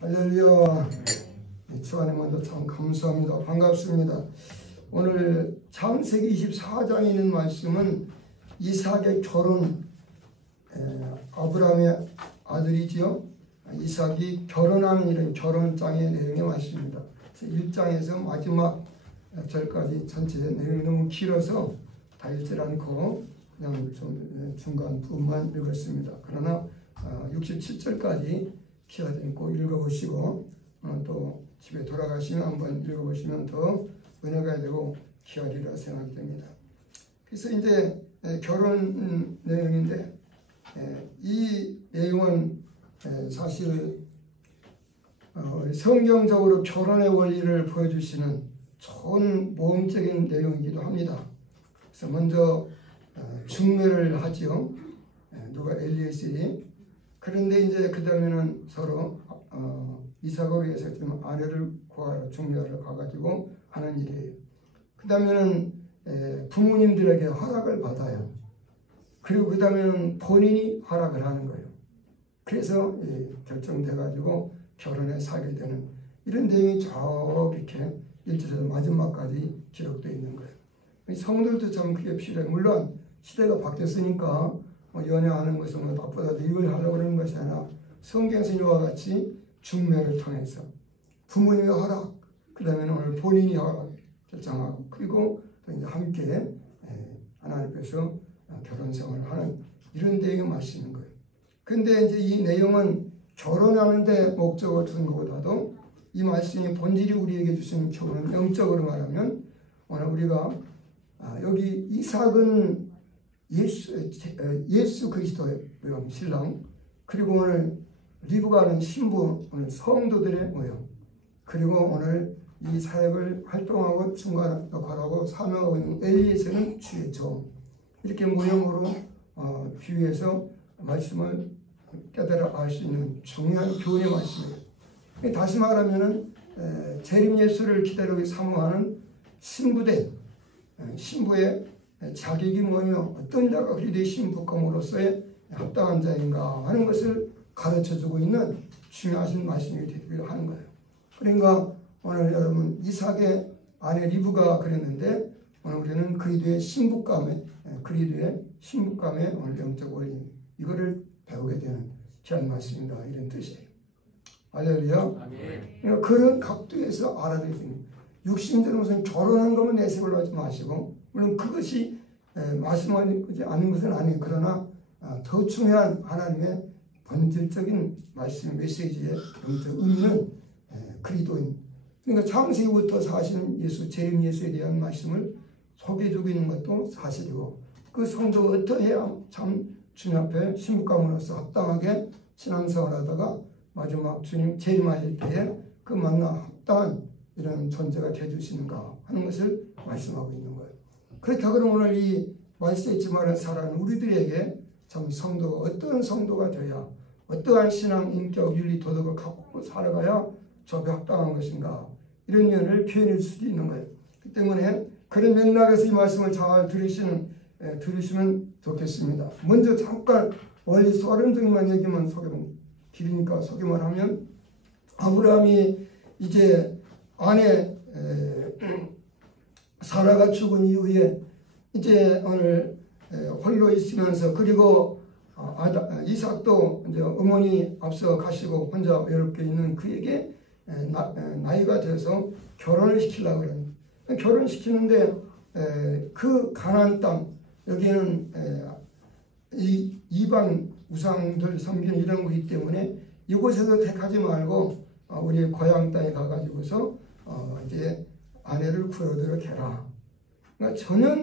할렐루야. 주 안에 먼저 참 감사합니다. 반갑습니다. 오늘 창세기 24장에 있는 말씀은 이삭의 결혼, 아브라함의 아들이지요. 이삭이 결혼하는 이런 결혼장의 내용의 말씀입니다. 1장에서 마지막 절까지 전체 내용이 너무 길어서 다 읽지 않고 그냥 좀 중간 부분만 읽었습니다. 그러나 67절까지 기아도 읽고 읽어보시고 또 집에 돌아가시면 한번 읽어보시면 더 은혜가 되고 기아리라 생각이 됩니다. 그래서 이제 결혼 내용인데 이 내용은 사실 성경적으로 결혼의 원리를 보여주시는 좋은 모험적인 내용이기도 합니다. 그래서 먼저 중매를 하지요. 누가 엘리에셀이. 그런데 이제 그 다음에는 서로 이삭으로 해서 좀 아내를 구하러 중매하러 가가지고 하는 일이에요. 그 다음에는 부모님들에게 허락을 받아요. 그리고 그 다음에는 본인이 허락을 하는 거예요. 그래서 결정돼가지고 결혼에 사게 되는 이런 내용이 쭉 이렇게 1절에서 마지막까지 기록되어 있는 거예요. 성도들도 참 그게 필요해요. 물론 시대가 바뀌었으니까 연애하는 것은 나쁘다도 이걸 하려고 그러는 것이 아니라 성경에서 이와 같이 중매를 통해서 부모님의 허락, 그 다음에는 오늘 본인이 허락 결정하고 그리고 또 이제 함께 하나님 앞에서 결혼 생활을 하는 이런 내용이 말씀인 거예요. 근데 이제 이 내용은 결혼하는데 목적을 둔 것보다도 이 말씀이 본질이 우리에게 주시는 교훈은 영적으로 말하면 오늘 우리가 여기 이삭은 예수 그리스도의 신랑, 그리고 오늘 리브가는 신부, 오늘 성도들의 모형, 그리고 오늘 이 사역을 활동하고 중간 역할하고 사명하고 있는 엘리에셀은 주의 종, 이렇게 모형으로 비유해서 말씀을 깨달아 알 수 있는 중요한 교훈의 말씀이에요. 다시 말하면은 재림 예수를 기다리고 사모하는 신부의 자격이 뭐며 어떤 자가 그리스도의 신부감으로서의 합당한 자인가 하는 것을 가르쳐주고 있는 중요하신 말씀이 되기도 하는 거예요. 그러니까 오늘 여러분 이삭의 아내 리브가 그랬는데 오늘 우리는 그리스도의 신부감의 오늘 영적 원리 이거를 배우게 되는 귀한 말씀입니다. 이런 뜻이에요. 할렐루야. 그러니까 그런 각도에서 알아야 됩니다. 육신적으로 무슨 결혼한 거면 내세우려 하지 마시고, 물론 그것이 말씀하지 않는 것은 아니에요. 그러나 더 중요한 하나님의 본질적인 말씀 메시지의 영적 의미는 그리스도인. 그러니까 창세기부터 사실은 예수, 재림 예수에 대한 말씀을 소개해주고 있는 것도 사실이고, 그 성도가 어떻게 해야 참 주님 앞에 신부감으로서 합당하게 신앙생활하다가 마지막 주님 재림하실 때에 그 만나 합당한 이런 존재가 되어주시는가 하는 것을 말씀하고 있는 거예요. 그렇다 그러면 오늘 이 말씀에 있지 말을 살아가는 우리들에게 참 성도가 어떤 성도가 되어야 어떠한 신앙, 인격, 윤리, 도덕을 갖고 살아가야 저게 합당한 것인가 이런 면을 표현할 수도 있는 거예요. 그 때문에 그런 맥락에서 이 말씀을 잘 들으시면 좋겠습니다. 먼저 잠깐 원리 소론적인만 얘기만 길으니까 소개만 하면 아브라함이 이제 아내 사라가 죽은 이후에 이제 오늘 홀로 있으면서 그리고 이삭도 이제 어머니 앞서 가시고 혼자 외롭게 있는 그에게 나이가 돼서 결혼을 시키려고 그래요. 결혼시키는데 그 가나안 땅 여기는 이방 우상들 섬기는 이런 거기 때문에 이곳에서 택하지 말고 우리의 고향 땅에 가가지고서 이제 아내를 구하도록 해라. 그러니까 전혀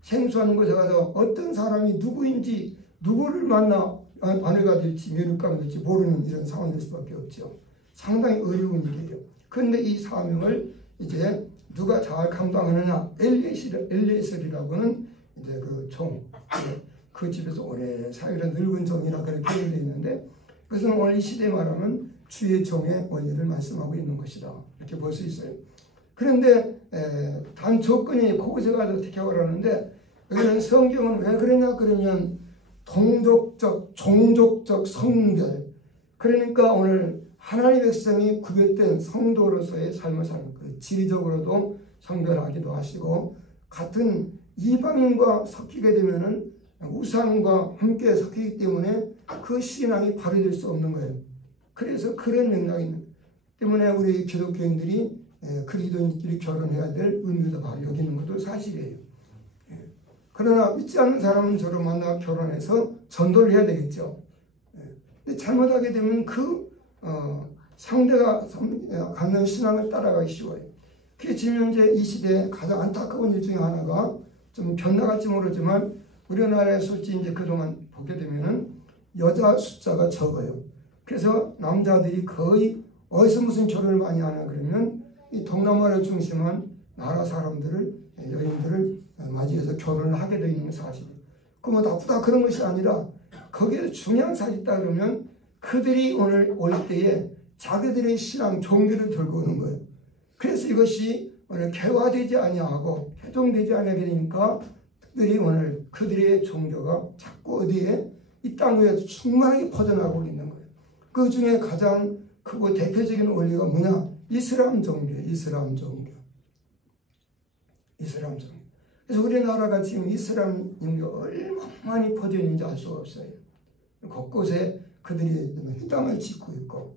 생소한 곳에 가서 어떤 사람이 누구인지 누구를 만나 아내가 될지 며느리감이 될지 모르는 이런 상황이 될 수밖에 없죠. 상당히 어려운 일이에요. 그런데 이 사명을 이제 누가 잘 감당하느냐? 엘리에셀이라고는 이제 그 종, 그 집에서 오래 살던 늙은 종이라 그렇게 표현되어 있는데 그것은 오늘 이 시대에 말하면 주의 종의 원리를 말씀하고 있는 것이다. 이렇게 볼 수 있어요. 그런데 단 조건이 그곳에 가서 택하라는데 여기는 성경은 왜 그러냐 그러면 종족적 성별, 그러니까 오늘 하나님의 백성이 구별된 성도로서의 삶을 사는 거예요. 지리적으로도 성별하기도 하시고 같은 이방인과 섞이게 되면은 우상과 함께 섞이기 때문에 그 신앙이 발휘될 수 없는 거예요. 그래서 그런 맥락이 때문에 우리 기독교인들이 그리스도인끼리 결혼해야 될 의미도 바로 여기 있는 것도 사실이에요. 그러나 믿지 않는 사람은 저를 만나 결혼해서 전도를 해야 되겠죠. 근데 잘못하게 되면 그 상대가 갖는 신앙을 따라가기 쉬워요. 그게 지금 현재 이 시대에 가장 안타까운 일 중에 하나가 좀 변화갈지 모르지만 우리나라에 솔직히 이제 그동안 보게 되면은 여자 숫자가 적어요. 그래서 남자들이 거의 어디서 무슨 결혼을 많이 하나 그러면 이 동남아를 중심한 나라 사람들을 여인들을 맞이해서 결혼을 하게 되어 있는 사실이에요. 그 뭐 나쁘다 그런 것이 아니라 거기에 중요한 사실이 있다 그러면 그들이 오늘 올 때에 자기들의 신앙 종교를 들고 오는 거예요. 그래서 이것이 오늘 개화되지 아니하고 개종되지 아니하게 되니까 그들이 오늘 그들의 종교가 자꾸 어디에 이 땅 위에 충만하게 퍼져나가고 있는 거예요. 그 중에 가장 크고 대표적인 원리가 뭐냐? 이슬람 종교예요. 이슬람 종교. 그래서 우리나라가 지금 이슬람 종교 얼마나 많이 퍼져 있는지 알 수가 없어요. 곳곳에 그들이 휘당을 짓고 있고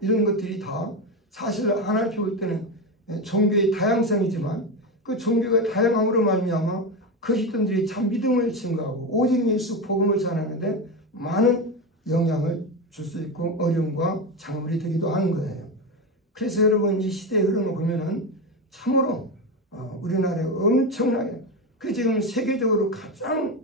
이런 것들이 다 사실 하나님 볼 때는 종교의 다양성이지만 그 종교가 다양함으로 말미암아 그리스도인들이 참 믿음을 증거하고 오직 예수 복음을 전하는데 많은 영향을 줄 수 있고 어려움과 장물이 되기도 하는 거예요. 그래서 여러분 이 시대의 흐름을 보면은 참으로 우리나라에 엄청나게 그 지금 세계적으로 가장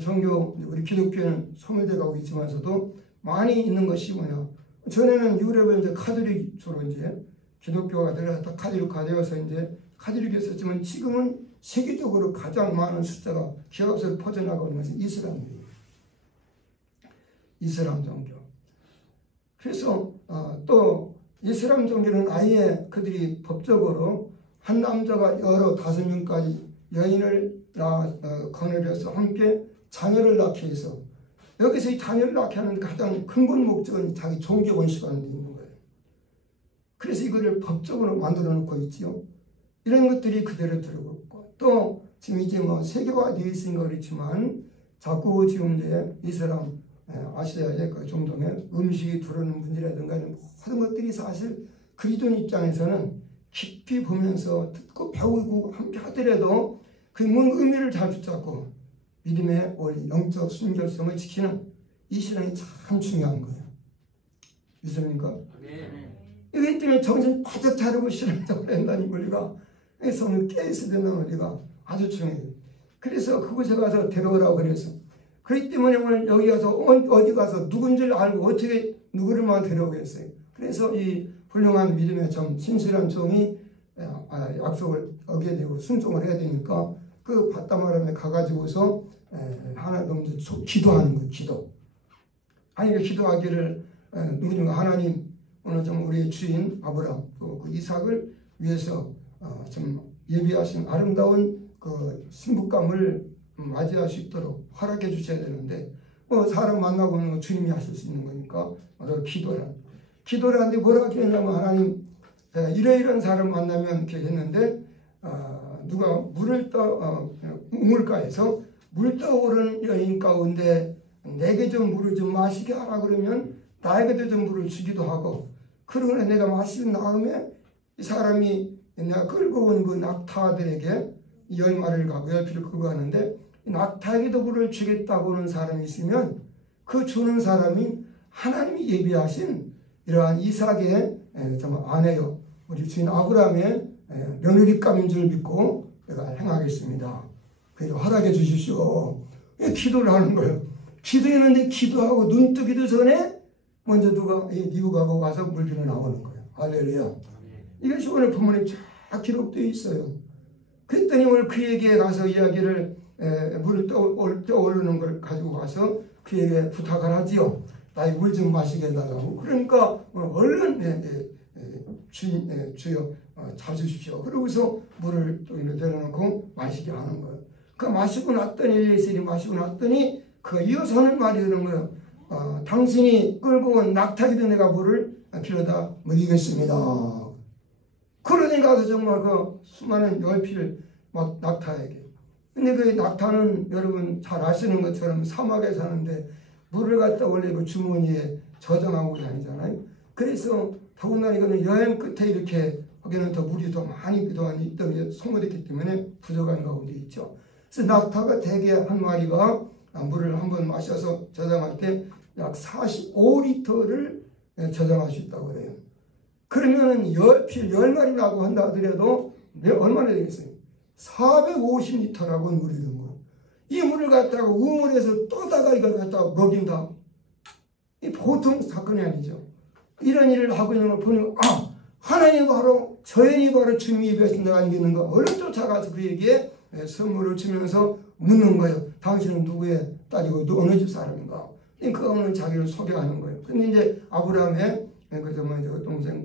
종교 우리 기독교는 소멸돼 가고 있지만서도 많이 있는 것이 뭐냐? 전에는 유럽에 이제 카톨릭 주로 이제 기독교가 들어갔다 카톨릭화 되어서 이제 카톨릭이었었지만 지금은 세계적으로 가장 많은 숫자가 기업으로 퍼져나가고 있는 것은 이슬람이에요. 이슬람 종교. 그래서 또 이슬람 종교는 아예 그들이 법적으로 한 남자가 여러 5명까지 여인을 거느려서 함께 자녀를 낳게 해서 여기서 이 자녀를 낳게 하는 가장 근본 목적은 자기 종교 원칙하는 데 있는 거예요. 그래서 이거를 법적으로 만들어 놓고 있지요. 이런 것들이 그대로 들어오고 있고 또 지금 이제 뭐 세계화되어 있으니까 그렇지만 자꾸 지금 이제 이슬람 아시아의 그 중동에 음식이 들어오는 문제라든가 모든 것들이 사실 그리스도인 입장에서는 깊이 보면서 듣고 배우고 함께 하더라도 그 뭔 의미를 잘 붙잡고 믿음의 원리, 영적 순결성을 지키는 이 신앙이 참 중요한 거예요. 믿습니까? 이기 때문에 정신 바짝 차리고 신앙적으로 한다는 원리가 성을 깨있어야 된다는 원리가 아주 중요해요. 그래서 그곳에 가서 데려오라고 그래서 그렇기 때문에 오늘 여기 가서 어디 가서 누군지를 알고 어떻게 누구를만 데려오겠어요. 그래서 이 훌륭한 믿음의 점, 신실한 종이 약속을 어기게 되고 순종을 해야 되니까 그 바다마람에 가가지고서 하나님 기도하는 거예요. 기도. 아니 기도하기를 누구든가 하나님 오늘 좀 우리의 주인 아브라함 그 이삭을 위해서 좀 예비하신 아름다운 그 신부감을 맞이할 수 있도록 허락해 주셔야 되는데 뭐 사람 만나고 있는 거 주님이 하실 수 있는 거니까 기도를 하는데 뭐라고 했냐면 하나님 이런 사람 만나면 이렇게 했는데 누가 물을 우물가에서 물 떠오르는 여인 가운데 내게 좀 물을 좀 마시게 하라 그러면 나에게도 좀 물을 주기도 하고 그러고 내가 마신 다음에 이 사람이 내가 끌고 온 그 낙타들에게 열마리를 가고 열피를 끌고 가는데 낙타에게도 물을 주겠다고 하는 사람이 있으면 그 주는 사람이 하나님이 예비하신 이러한 이삭의 아내요 우리 주인 아브라함의 며느리감인 줄 믿고 내가 행하겠습니다. 그래서 허락해 주십시오. 기도를 하는 거예요. 기도했는데 기도하고 눈 뜨기도 전에 먼저 누가 미국하고 와서 물기로 나오는 거예요. 할렐루야. 이것이 오늘 본문에 쫙 기록되어 있어요. 그랬더니 오늘 그에게 가서 이야기를 물을 떠오르는 걸 가지고 가서 그에게 부탁을 하지요. 나의 물 좀 마시게 해달라고. 그러니까 얼른 주여 잡수십시오. 그러고서 물을 또 내려놓고 마시게 하는 거예요. 그 마시고 났더니 엘리에셀이 마시고 났더니 그 이어서는 말이 그런 거예요. 당신이 끌고 온 낙타기도 내가 물을 길러다 먹이겠습니다. 그러니 가서 정말 그 수많은 열피를 막 낙타에게. 근데 그 낙타는 여러분 잘 아시는 것처럼 사막에 사는데 물을 갖다 원래 그 주머니에 저장하고 다니잖아요. 그래서 더군다나 이거는 여행 끝에 이렇게 거기는 더 물이 더 많이 그동안 있던 소모됐기 때문에 부족한 가운데 있죠. 그래서 낙타가 대개 한 마리가 물을 한번 마셔서 저장할 때 약 45리터를 저장할 수 있다고 그래요. 그러면은 열필 10마리라고 한다 하더라도 얼마나 되겠어요? 450리터라고 물이 든 거예요. 이 물을 갖다가 우물에서 떠다가 이걸 갖다가 먹인다. 이 보통 사건이 아니죠. 이런 일을 하고 있는 걸 보니 하나님 바로 저인이 바로 주님이 입에서 내가 아니겠는가. 얼른 쫓아가서 그에게 선물을 주면서 묻는 거예요. 당신은 누구의 딸이고 어느 집 사람인가. 그가 오늘 자기를 소개하는 거예요. 근데 이제 아브라함의 그 동생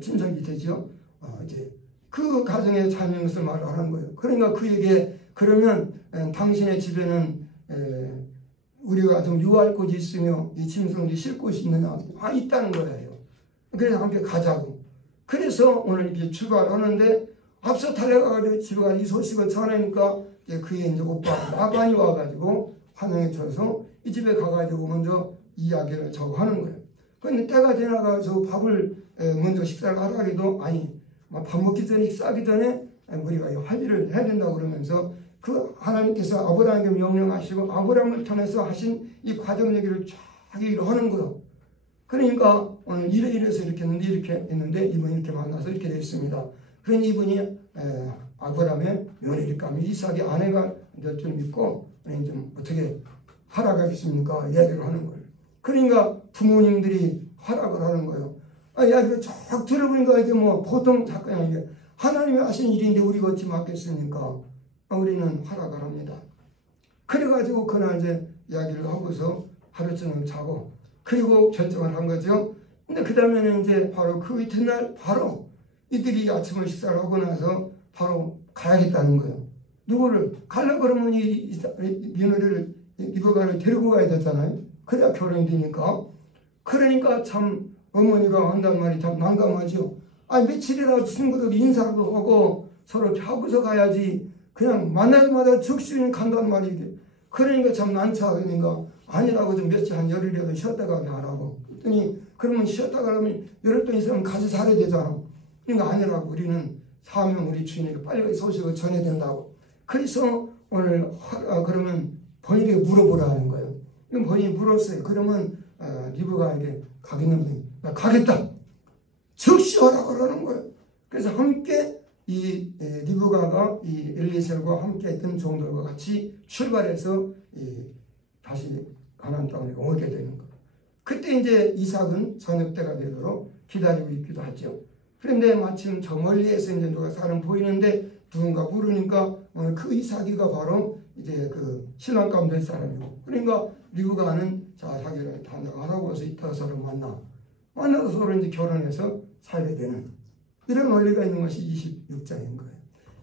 친척이 되죠. 이제 그 가정에 살는 것을 말하는 거예요. 그러니까 그에게 그러면 당신의 집에는 우리가 좀 유할 곳이 있으며 이 짐승이 쉴 곳이 있느냐? 있다는 거예요. 그래서 함께 가자고. 그래서 오늘 이렇게 출발하는데 앞서 달려가가지고 집에 가서 이 소식을 전하니까 그의 이제 오빠 라반이 와가지고 환영해 줘서 이 집에 가가지고 먼저 이야기를 저하고 하는 거예요. 그런데 때가 지나가서 밥을 먼저 식사를 하라 해도 아니 밥 먹기 전에 식사하기 전에 우리가 할 일을 해야 된다고 그러면서 그 하나님께서 아브라함에게 명령하시고 아브라함을 통해서 하신 이 과정 얘기를 쫙 얘기를 하는 거예요. 그러니까 오늘 이래서 이렇게 했는데 이렇게 했는데 이분이 이렇게 만나서 이렇게 됐습니다. 그러니 이분이 아브라함의 며느리감 이삭의 아내가 좀 있고 좀 어떻게 허락하겠습니까? 이야기를 하는 거예요. 그러니까 부모님들이 허락을 하는 거예요. 이야기를 쫙 들어보니까 이게 뭐 보통 사건이 아니게 하나님이 하신 일인데 우리가 어찌 맡겠습니까? 우리는 허락을 합니다. 그래가지고 그날 이제 이야기를 하고서 하루쯤 자고 그리고 결정을 한 거죠. 근데 그 다음에는 이제 바로 그 이튿날 바로 이들이 아침을 식사를 하고 나서 바로 가야겠다는 거예요. 누구를 가려고 그러면 이 며느리를 리브가를 데리고 가야 되잖아요. 그래야 결혼이 되니까. 그러니까 참 어머니가 한단 말이 참 난감하죠. 며칠이라도 친구들 인사도 하고 서로 하고서 가야지 그냥 만날 때마다 즉시 간단 말이지. 그러니까 참 난처. 그러니까 아니라고 좀 며칠 한 열흘이라도 쉬었다가 하라고. 그랬더니 그러면 쉬었다 가면 열흘 동안 있으면 같이 살아야 되잖아. 그러니까 아니라고 우리는 사명 우리 주인에게 빨리 소식을 전해야 된다고. 그래서 오늘 그러면 본인에게 물어보라 하는 거예요. 그럼 본인이 물었어요. 그러면 리브가에게 가겠는데 나 가겠다. 즉시 하라고 그러는 거예요. 그래서 함께 이 리브가가 이 엘리에셀과 함께 했던 종들과 같이 출발해서 다시 가나안 땅에 오게 되는 거예요. 그때 이제 이삭은 저녁 때가 되도록 기다리고 있기도 하죠. 그런데 마침 저 멀리에서 이제 누가 사람 보이는데 누군가 부르니까 그 이삭이가 바로 이제 그 신랑 가운데 사람이고 그러니까 리브가는 자 자기를 다 나가라고 해서 이따가 서로 만나서 서로 이제 결혼해서 살게 되는 이런 원리가 있는 것이 26장인 거예요.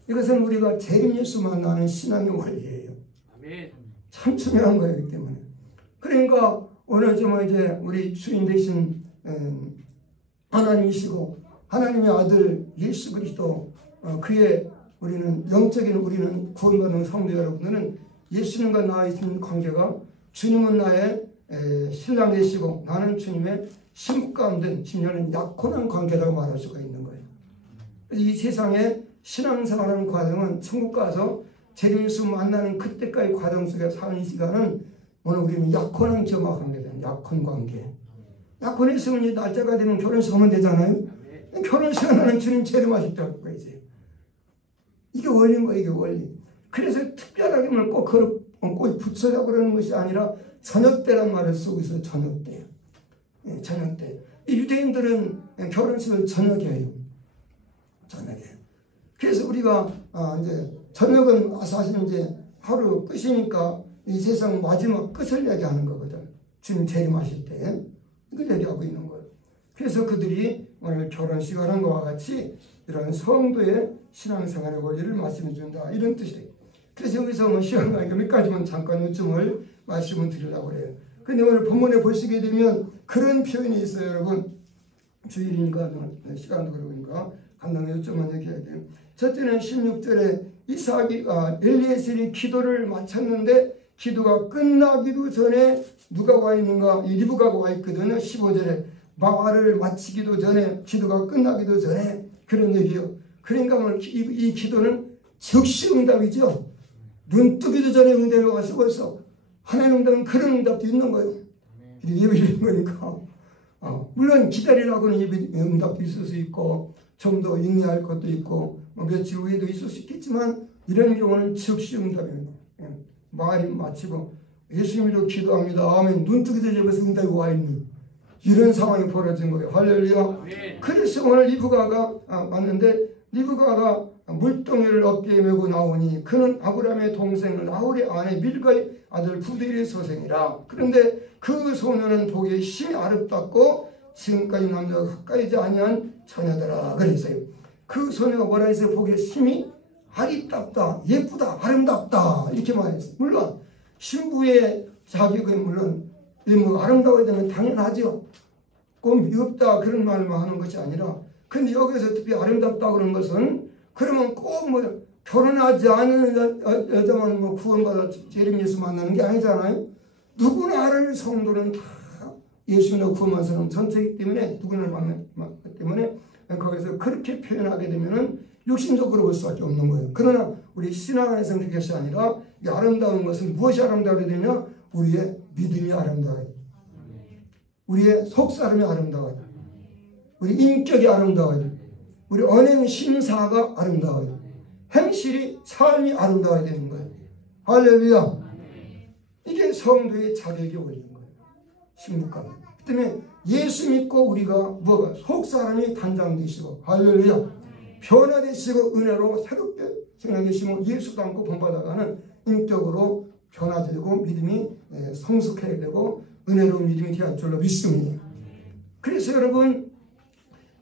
이것은 우리가 재림 예수 만나는 신앙의 원리예요. 참 중요한 거예요. 때문에 그러니까 오늘 좀 이제 우리 주인 되신 하나님이시고 하나님의 아들 예수 그리스도 그의 우리는 영적인 우리는 구원받는 성도 여러분들은 예수님과 나와 있는 관계가 주님은 나의 신랑 되시고 나는 주님의 신부 가운데 심지어는 약혼한 관계라고 말할 수가 있는 거예요. 이 세상에 신앙생활하는 과정은 천국 가서 재림 예수 만나는 그때까지 과정 속에 사는 이 시간은 오늘 우리는 약혼한 지와 관계다. 약혼 관계. 약혼했으면 이제 날짜가 되면 결혼식 하면 되잖아요. 결혼식 하는 주님 재림하셨다고 이제. 이게 원리인 거예요. 이게 원리. 그래서 특별하게 꼭 붙여라고 그러는 것이 아니라 저녁 때란 말을 쓰고 있어요. 저녁 때. 저녁 때. 유대인들은 결혼식을 저녁에 해요. 저녁에. 그래서 우리가 이제 저녁은 사실 이제 하루 끝이니까 이 세상 마지막 끝을 얘기하는 거거든. 주님 재림하실 때. 이걸 얘기하고 있는 거예요. 그래서 그들이 오늘 결혼식 하는 것과 같이 이런 성도의 신앙생활의 원리를 말씀해 준다. 이런 뜻이에요. 그래서 여기서 뭐 시간 가니까 몇 가지만 잠깐 요점을 말씀을 드리려고 그래요. 근데 오늘 본문에 보시게 되면 그런 표현이 있어요, 여러분. 주일이니까 시간도 그러니까 간단히 여쭤만 얘기해야 돼요. 첫째는 16절에 이삭이가 엘리에셀이 기도를 마쳤는데 기도가 끝나기도 전에 누가 와 있는가? 이 리브가가 와 있거든요. 15절에 말을 마치기도 전에, 기도가 끝나기도 전에 그런 얘기예요. 그러니까 이 기도는 즉시 응답이죠. 눈 뜨기도 전에 응답이 와서 벌써 하나님 응답은 그런 응답도 있는 거예요. 예배드리는 거니까. 물론 기다리라고는 예배 응답도 있을 수 있고 좀 더 인내할 것도 있고 며칠 후에도 있을 수 있겠지만 이런 경우는 즉시 응답입니다. 말이 마치고 예수님도 기도합니다. 아멘. 눈 뜨기도 전에 벌써 응답이 와 있는 이런 상황이 벌어진 거예요. 할렐루야. 그래서 오늘 리브가가 왔는데 리브가가 물동이를 어깨에 메고 나오니 그는 아브라함의 동생 라헬의 아내 밀가의 아들 부델의 소생이라. 그런데 그 소녀는 보기에 심히 아름답고 지금까지 남자가 가까이지 아니한 처녀더라 그랬어요. 그 소녀가 뭐라 했어요? 보기에 심히 아리답다, 예쁘다, 아름답다 이렇게 말했어요. 물론 신부의 자격은 물론 아름다워야 되면 당연하죠. 꼭 미흡다 그런 말만 하는 것이 아니라 근데 여기서 특히 아름답다 그런 것은 그러면 꼭 뭐 결혼하지 않은 여자만 뭐 구원받아 재림 예수 만나는 게 아니잖아요. 누구나 알을 성도는 다 예수님을 구원한 사람 전체이기 때문에 누구나 만나기 때문에 거기서 그렇게 표현하게 되면은 육신적으로 볼 수밖에 없는 거예요. 그러나 우리 신앙 안에서는 그것이 아니라 이 아름다운 것은 무엇이 아름다워야 되냐? 우리의 믿음이 아름다워야 돼. 우리의 속사람이 아름다워야 돼. 우리 인격이 아름다워야 돼. 우리 언행 심사가 아름다워야 돼. 행실이 삶이 아름다워야 되는 거예요. 할렐루야. 이게 성도의 자격이 올리는 거예요. 신부감. 그 때문에 예수 믿고 우리가 뭐가 속사람이 단장되시고 할렐루야. 변화되시고 은혜로 새롭게 생각되시고 예수 닮고 본받아가는 인격으로 변화되고 믿음이 성숙해야 되고 은혜로운 믿음이 되어야 할 줄로 믿습니다. 그래서 여러분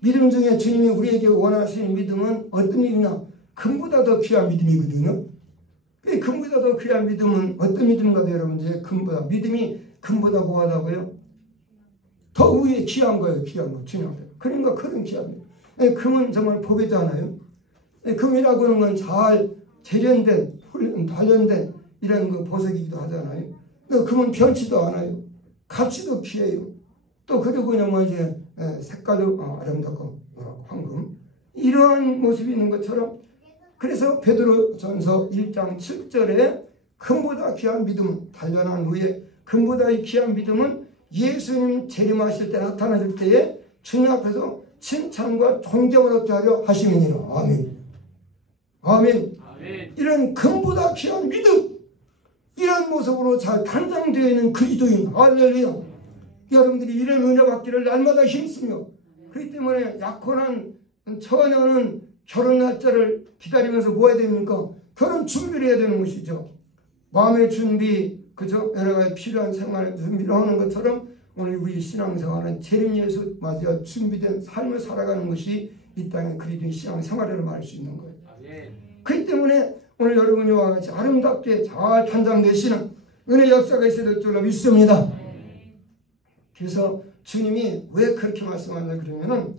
믿음 중에 주님이 우리에게 원하시는 믿음은 어떤 믿음이냐? 금보다 더 귀한 믿음이거든요. 금보다 더 귀한 믿음은 어떤 믿음인가 여러분? 이제 믿음이 금보다 뭐하다고요? 더 위에 귀한 거예요. 귀한 거. 주님한테. 그러니까 그런 귀한 믿음. 금은 정말 복이잖아요. 금이라고 하는 건 잘 재련된, 단련된 이런 그 보석이기도 하잖아요. 금은 변치도 않아요. 값이도 귀해요. 또 그리고 뭐 이제 색깔도 아름답고 황금 이러한 모습이 있는 것처럼 그래서 베드로전서 1장 7절에 금보다 귀한 믿음은 단련한 후에 금보다 귀한 믿음은 예수님 재림하실 때 나타나실 때에 주님 앞에서 칭찬과 존경을 얻게 하려 하심이니라. 아멘. 아멘. 아멘. 이런 금보다 귀한 믿음 이런 모습으로 잘 단장되어 있는 그리스도인 할렐루야. 여러분들이 이런 은혜 받기를 날마다 힘쓰며 그렇기 때문에 약혼한 처녀는 결혼 날짜를 기다리면서 뭐 해야 됩니까? 결혼 준비를 해야 되는 것이죠. 마음의 준비, 그죠? 여러 가지 필요한 생활 준비를 하는 것처럼 오늘 우리 신앙생활은 재림 예수 맞아 준비된 삶을 살아가는 것이 이 땅의 그리스도인 신앙생활이라고 말할 수 있는 거예요. 그렇기 때문에 오늘 여러분이 와 같이 아름답게 잘 단장되시는 은혜 역사가 있어야 될 줄로 믿습니다. 그래서 주님이 왜 그렇게 말씀하냐 그러면은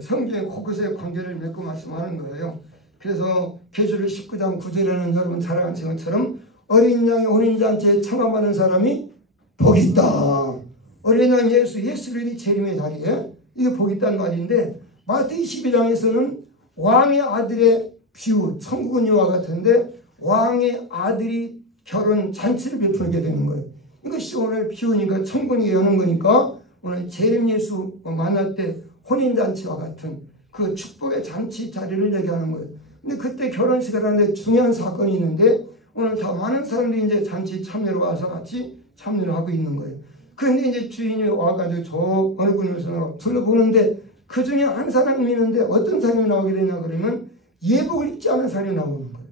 성경의 곳곳에 관계를 맺고 말씀하는 거예요. 그래서 계시록 19장 9절에는 여러분 잘 아시는 것처럼 어린 양의 혼인잔치에 청함하는 사람이 복이 있다. 어린 양 예수님이 재림의 자리에 이게 복이 있다는 말인데 마태복음 22장에서는 왕의 아들의 비유 천국은 이와 같은데 왕의 아들이 결혼 잔치를 베풀게 되는 거예요. 이것이 오늘 비유니까 천국이 여는 거니까 오늘 재림 예수 만날 때 혼인잔치와 같은 그 축복의 잔치 자리를 얘기하는 거예요. 근데 그때 결혼식을 하는데 중요한 사건이 있는데 오늘 다 많은 사람들이 이제 잔치 참여로 와서 같이 참여를 하고 있는 거예요. 그런데 이제 주인이 와가지고 저 어느 분에서 둘러보는데 그 중에 한 사람이 있는데 어떤 사람이 나오게 되냐 그러면 예복을 입지 않은 사람이 나오는 거예요.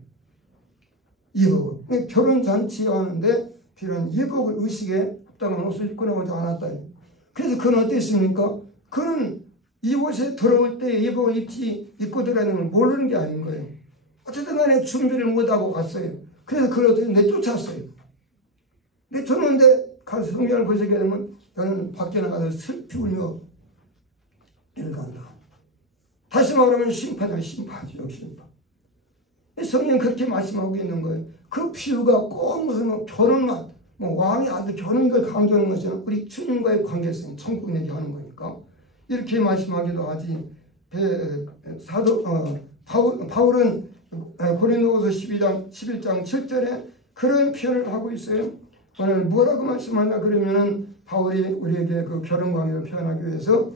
예복을. 결혼 잔치에 왔는데 필요한 예복을 의식에 합당한 옷을 입고 나오지 않았다. 그래서 그는 어땠습니까? 그는 이 옷에 들어올 때 예복을 입고 들어가는 걸 모르는 게 아닌 거예요. 어쨌든 간에 준비를 못하고 갔어요. 그래서 그를 내쫓았어요. 내쫓는데 가서 성경을 보시게 되면 저는 밖에 나가서 슬피 울며 일간다. 다시 말하면 심판이야. 심판이죠. 심판. 성경 그렇게 말씀하고 있는 거예요. 그 비유가 꼭 무슨 결혼만 왕이 아들 결혼 걸 강조하는 것이 우리 주님과의 관계성 천국 얘기하는 거니까 이렇게 말씀하기도 하지. 바울은 고린도후서 11장 7절에 그런 표현을 하고 있어요. 오늘 뭐라고 말씀하냐 그러면은 바울이 우리에게 그 결혼 관계를 표현하기 위해서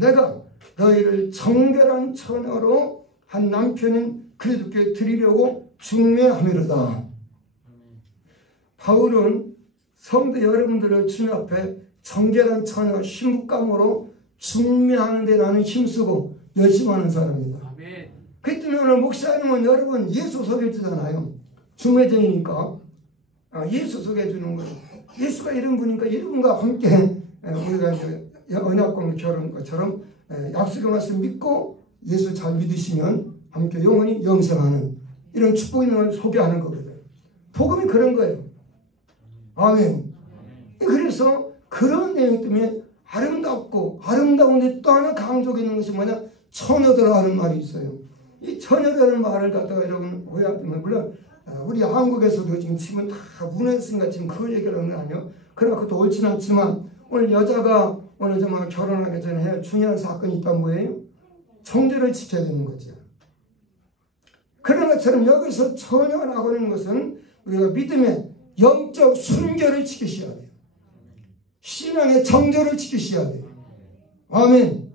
내가 너희를 정결한 처녀로 한 남편인 그리스도께 드리려고 중매하미로다. 바울은 성도 여러분들을 주님 앞에 정결한 처녀 신부감으로 중매하는 데 나는 힘쓰고 열심히 하는 사람입니다. 그 때문에 오늘 목사님은 여러분 예수 소개해주잖아요. 중매전이니까 예수 소개해주는 거예요. 예수가 이런 분이니까 이분과 함께 우리가 이제 언약권 결혼 것처럼 약속의 말씀 믿고 예수 잘 믿으시면 함께 영원히 영생하는 이런 축복 있는 걸 소개하는 거거든요. 복음이 그런 거예요. 아멘. 그래서 그런 내용 때문에 아름답고 아름다운데 또 하나 강조가 있는 것이 뭐냐? 처녀들하는 말이 있어요. 이 처녀라는 말을 갖다가 여러분 오해하면 물론 우리 한국에서도 지금 지금 다 문화였으니까 지금 그 얘기를 하는 거 아니에요. 그러나 그것도 옳지는 않지만 오늘 여자가 오늘 정말 결혼하기 전에 해야 중요한 사건이 있단 뭐예요? 정제를 지켜야 되는 거죠. 그런 것처럼 여기서 처녀가 나오는 것은 우리가 믿음의 영적 순결을 지키셔야 돼요. 신앙의 정절을 지키셔야 돼요. 아멘.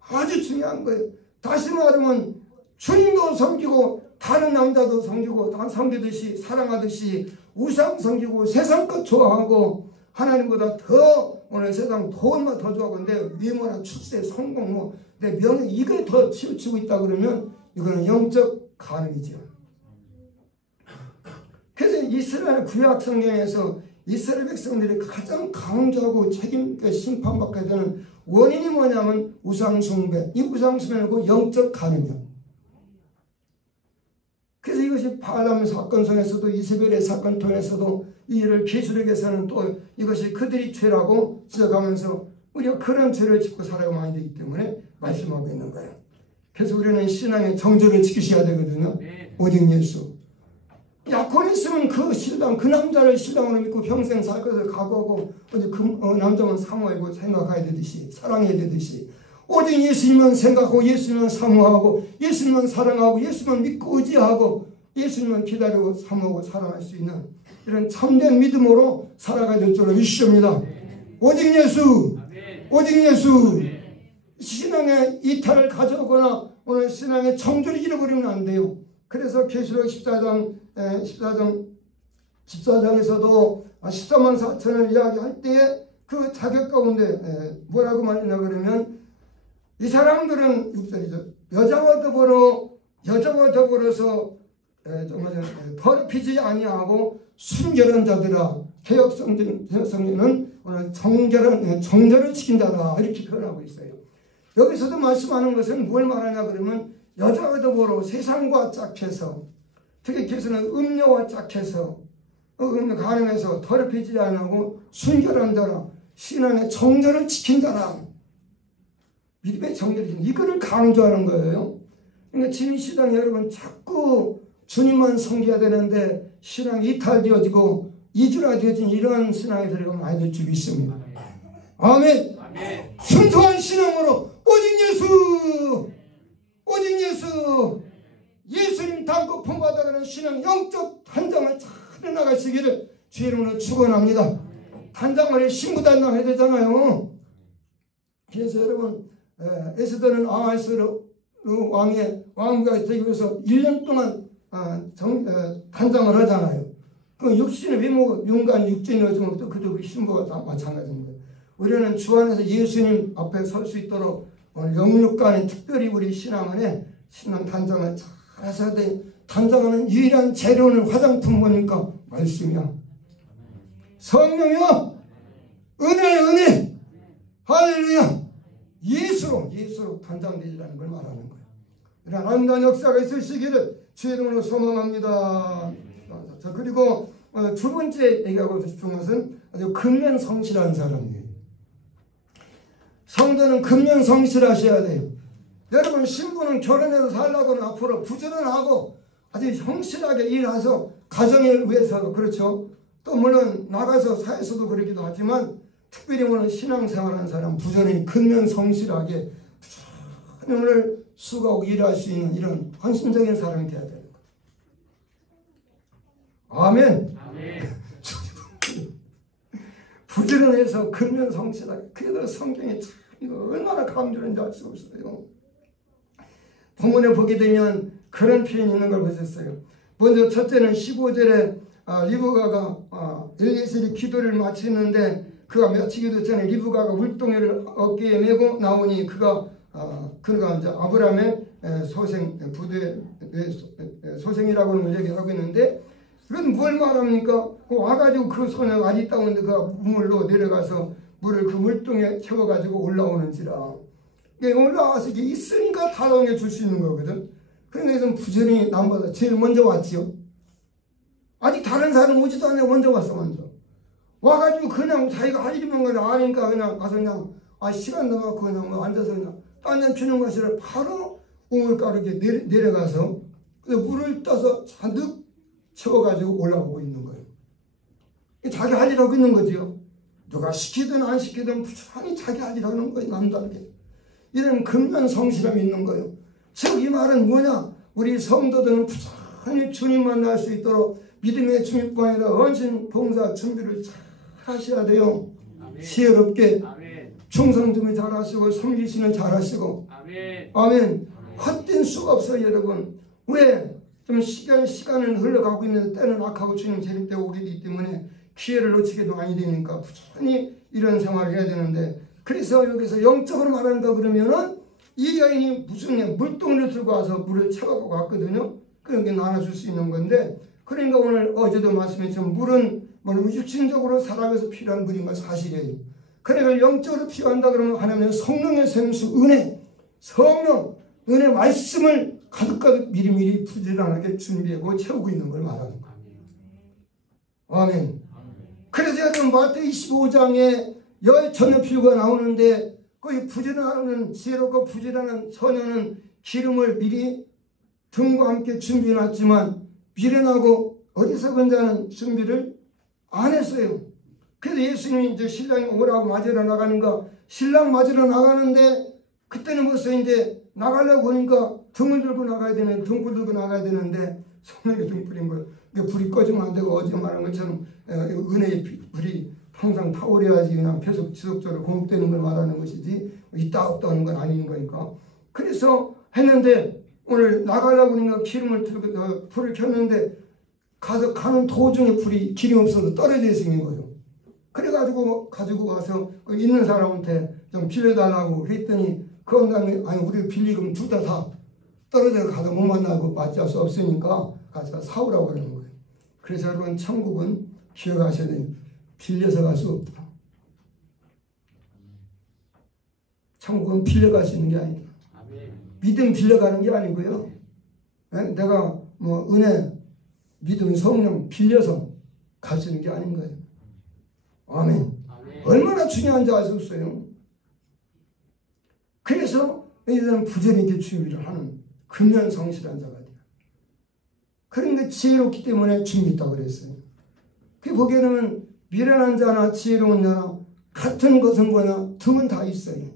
아주 중요한 거예요. 다시 말하면 주님도 섬기고 다른 남자도 섬기고 다 섬기듯이 사랑하듯이 우상 섬기고 세상 것 좋아하고 하나님보다 더 오늘 세상 돈만 더 좋아하고 내 외모나 출세 성공 내 명예 이거에 더 치우치고 있다 그러면 이거는 영적 간음이죠. 그래서 이스라엘 구약 성경에서 이스라엘 백성들이 가장 강조하고 책임있게 심판받게 되는 원인이 뭐냐면 우상숭배. 이 우상숭배는 그 영적 간음이야. 그래서 이것이 바람 사건 속에서도 이세벨의 사건 통해서도 이 일을 기술에게서는 또 이것이 그들이 죄라고 지적하면서 우리가 그런 죄를 짓고 살아가 많이 되기 때문에 말씀하고 있는 거예요. 그래서 우리는 신앙의 정절을 지키셔야 되거든요. 오직 예수. 약혼 있으면 그 신랑, 그 남자를 신랑으로 믿고 평생 살 것을 각오하고 어디 그 남자만 사모하고 생각해야 되듯이 사랑해야 되듯이 오직 예수님만 생각하고 예수님만 사모하고 예수님만 사랑하고 예수님만 믿고 의지하고 예수님만 기다리고 사모하고 사랑할 수 있는 이런 참된 믿음으로 살아가야 될 줄로 믿습니다. 오직 예수, 오직 예수. 신앙의 이탈을 가져오거나 오늘 신앙의 정조를 잃어버리면 안 돼요. 그래서 계시록 14장에서도 14만 4천을 이야기할 때 그 자격 가운데 뭐라고 말했냐 그러면 이 사람들은 6절이죠. 여자와 더불어서 정말 더럽히지 아니하고 순결한 자들아. 개혁 성경은 오늘 정절을 지킨 자다 이렇게 표현하고 있어요. 여기서도 말씀하는 것은 뭘 말하냐 그러면 여자와 더불어 세상과 짝해서 특히 기서는 음료와 짝해서 가능해서 더럽히지 않고 순결한 자라 신앙의 정절을 지킨 자라 믿음의 정절이 이거를 강조하는 거예요. 그러니까 지금 시당 여러분 자꾸 주님만 섬겨야 되는데 신앙이 이탈되어지고 이주라되어진 이런 신앙에 들어가면 많이 될 줄 믿습니다. 아멘. 순수한 신앙으로 오직 예수, 오직 예수, 예수님 닮고 본받아가는 신앙 영적 단장을 잘 나가시기를 주의 이름으로 축원합니다. 단장을 신부단장 해야 되잖아요. 그래서 여러분 에스더는 아하스로 왕의 왕비가 되기 위해서 1년 동안 단장을 하잖아요. 그 육신의 외모, 윤관, 육진이었지만 또 그도 신부가 다 마찬가지입니다. 우리는 주 안에서 예수님 앞에 설 수 있도록 오늘 영육간에 특별히 우리 신앙원에 신앙 단장을 잘 하셔야 돼. 단장하는 유일한 재료는 화장품 뭡니까? 말씀이야. 성령이야. 은혜. 할렐루야. 예수로 단장되리라는 걸 말하는 거예요. 이런 아름다운 역사가 있으시기를 주의 이름으로 소망합니다. 자, 그리고 두 번째 얘기하고 싶은 것은 아주 근면성실한 사람이에요. 성도는 근면성실하셔야 돼요. 여러분 신부는 결혼해서 살라고는 앞으로 부지런하고 아주 성실하게 일해서 가정을 위해서 그렇죠. 또 물론 나가서 사회에서도 그러기도 하지만 특별히 오늘 신앙생활하는 사람 부지런히 근면성실하게 오늘 수고하고 일할 수 있는 이런 헌신적인 사람이 되어야 되는 거예요. 아멘. 부지런해서 근면성실하게. 그래도 성경에 참 이거 얼마나 강조하는지 알 수 없어요. 본문에 보게 되면 그런 표현이 있는 걸 보셨어요. 먼저 첫째는 15절에 리브가가 엘리에셀이 기도를 마치는데 그가 마치기도 전에 리브가가 물동이를 어깨에 메고 나오니 그가 이제 아브라함의 소생이라고는 얘기하고 있는데 그건 뭘 말합니까? 와가지고 그 손에 아직 있다는데 그 우물로 내려가서 물을 그 물동에 채워가지고 올라오는지라. 올라와서 이게 있으니까 다동에 줄 수 있는 거거든. 그러니까 부지런히 남보다 제일 먼저 왔지요. 아직 다른 사람 오지도 않네. 먼저 왔어. 먼저 와가지고 그냥 자기가 할 일이면 걸 아니까 그냥 가서 그냥 시간 남았고 그냥 뭐 앉아서 그냥 딴년 피는 것이라 바로 우물가루에 내려가서 물을 떠서 잔뜩 채워가지고 올라오고 있는 거예요. 자기 할 일 하고 있는 거지요. 누가 시키든 안 시키든 부지런히 자기 할 일 하는 거예요. 남다르게. 이런 근면성실함이 있는 거예요. 즉 이 말은 뭐냐? 우리 성도들은 부지런히 주님 만날 수 있도록 믿음의 중립뿐 아니라 헌신 봉사 준비를 잘 하셔야 돼요. 아멘. 지혜롭게 아멘. 충성 준비 잘 하시고 섬기시는 잘 하시고 아멘. 아멘. 헛된 수가 없어요. 여러분. 왜? 좀 시간은 흘러가고 있는데 때는 악하고 주님 재림때 오게 되기 때문에 기회를 놓치게도 많이 되니까 부지런히 이런 생활을 해야 되는데 그래서 여기서 영적으로 말한다 그러면은 이 여인이 무슨 물동이를 들고 와서 물을 채워가고 왔거든요. 그렇게 나눠줄 수 있는 건데 그러니까 오늘 어제도 말씀했지만 물은 육신적으로 살아가서 필요한 물인 건 사실이에요. 그러니까 영적으로 필요한다 그러면 하나님은 성령의 생수, 은혜, 성령, 은혜 말씀을 가득가득 미리미리 부지런하게 준비하고 채우고 있는 걸 말하는 거예요. 아멘. 그래서 여러분 마태복음 25장에 여처녀 비유가 나오는데 그 부지런하는 지혜롭고 부지런한 처녀는 기름을 미리 등과 함께 준비해놨지만 미련하고 어리석은 자는 준비를 안 했어요. 그래서 예수님이 이제 신랑이 오라고 맞으러 나가는가 신랑 맞으러 나가는데 그때는 벌써 이제 나가려고 하니까 등을 들고 나가야 되는데 등불 들고 나가야 되는데 성령의 등불인 거예요. 불이 꺼지면 안 되고 어제 말한 것처럼 은혜의 불이 항상 타오려야지 그냥 계속 지속적으로 공급되는 걸 말하는 것이지 있다 없다 하는 건 아닌 거니까. 그래서 했는데 오늘 나가려고 하니까 기름을 들고 불을 켰는데 가는 도중에 불이 기름 없어서 떨어져 있는 거예요. 그래가지고 가지고 가서 있는 사람한테 좀 빌려달라고 했더니 그 다음에 아니 우리 빌리면 둘 다 떨어져 가서 못 만나고 맞을 수 없으니까 가서 사오라고 그러는 거예요. 그래서 여러분 천국은 기억하셔야 돼요. 빌려서 갈 수 없다. 천국은 빌려갈 수 있는 게 아니다. 믿음 빌려가는 게 아니고요. 내가 뭐 은혜, 믿음, 성령 빌려서 갈 수 있는 게 아닌 거예요. 아멘. 얼마나 중요한지 알 수 없어요. 그래서 이들은 부지런히 준비를 하는 근면성실한 자가 돼요. 그런데 지혜롭기 때문에 준비 있다고 그랬어요. 그 보기에는 미련한 자나 지혜로운 자나 같은 것은 뭐냐? 등은 다 있어요.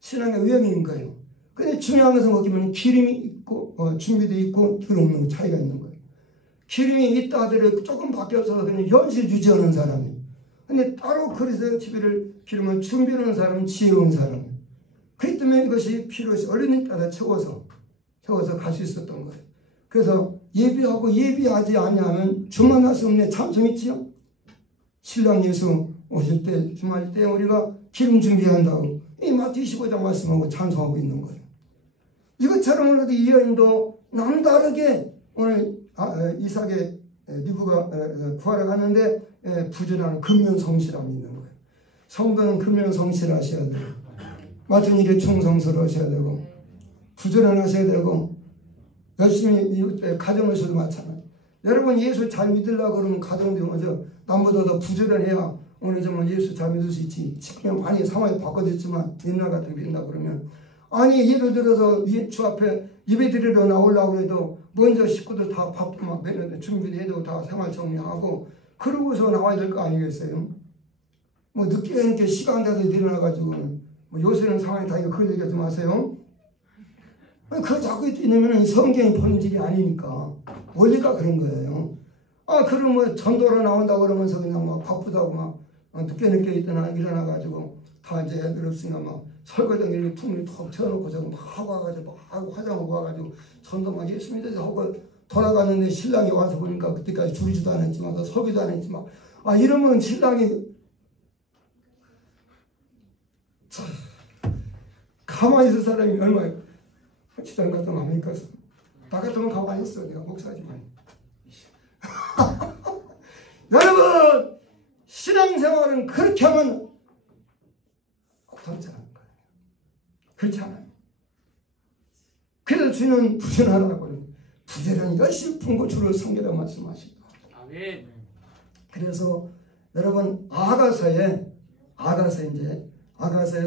신앙의 위험인 거예요. 근데 중요한 것은 거기면 기름이 있고 준비되어 있고 등 없는 차이가 있는 거예요. 기름이 있다 하더라도 조금 바뀌어서 그냥 현실 유지하는 사람이에요. 근데 따로 그래서 기름을 준비하는 사람은 지혜로운 사람이에요. 그렇기 때문에 이것이 필요시 얼른 따라 채워서 갈 수 있었던 거예요. 그래서 예비하고 예비하지 아니하면 주만할 수 없네. 참 재밌지요? 신랑 예수 오실 때 주말 때 우리가 기름 준비한다고 이 마태 25장 말씀하고 찬송하고 있는 거예요. 이것처럼 오늘도 이 여인도 남다르게 오늘 이삭의 리브가 구하러 갔는데 부지런한 근면성실함이 있는 거예요. 성도는 근면성실하셔야 돼요. 맡은 일에 충성스러우셔야 되고 부지런하셔야 되고 열심히 가정에서도 마찬가지. 여러분 예수 잘 믿으려고 그러면 가정도 먼저 남보다 더 부지런해야 오늘 정말 예수 잘 믿을 수 있지. 지금 많이 상황이 바꿔졌지만 옛날 같은 게 있나 그러면 아니 예를 들어서 주 앞에 예배 드리러 나오려고 해도 먼저 식구들 다 밥도 막 매일 준비해도 다 생활 정리하고 그러고서 나와야 될 거 아니겠어요? 뭐 늦게 시간 돼서 일어나가지고 뭐 요새는 상황이 다니까 그걸 얘기하지 마세요. 그거 자꾸 뛰면 성경이 본질이 아니니까 원리가 그런 거예요. 그럼 뭐 전도로 나온다고 그러면서 그냥 막 바쁘다고 막 늦게 일어나가지고 다 이제 애들 없으니까 막 설거지를 이렇게 퉁을 턱 쳐놓고 저거 막 와가지고 막 화장하고 와가지고 전도 막 예수 믿어서 하고 돌아가는데 신랑이 와서 보니까 그때까지 줄이지도 않았지만 설거지도 안 했지만 이러면 신랑이 참 가만히 있을 사람이 얼마나 시장 같은 거 합니까? 나 같으면 가만히 있어. 내가 목사지만. 여러분 신앙생활은 그렇게 하면 괜찮은 거예요. 그렇지 않아요. 그래서 주는 부전하라고 부전은 열심히 고추를 성경에 말씀하시고. 아멘. 그래서 여러분 아가서에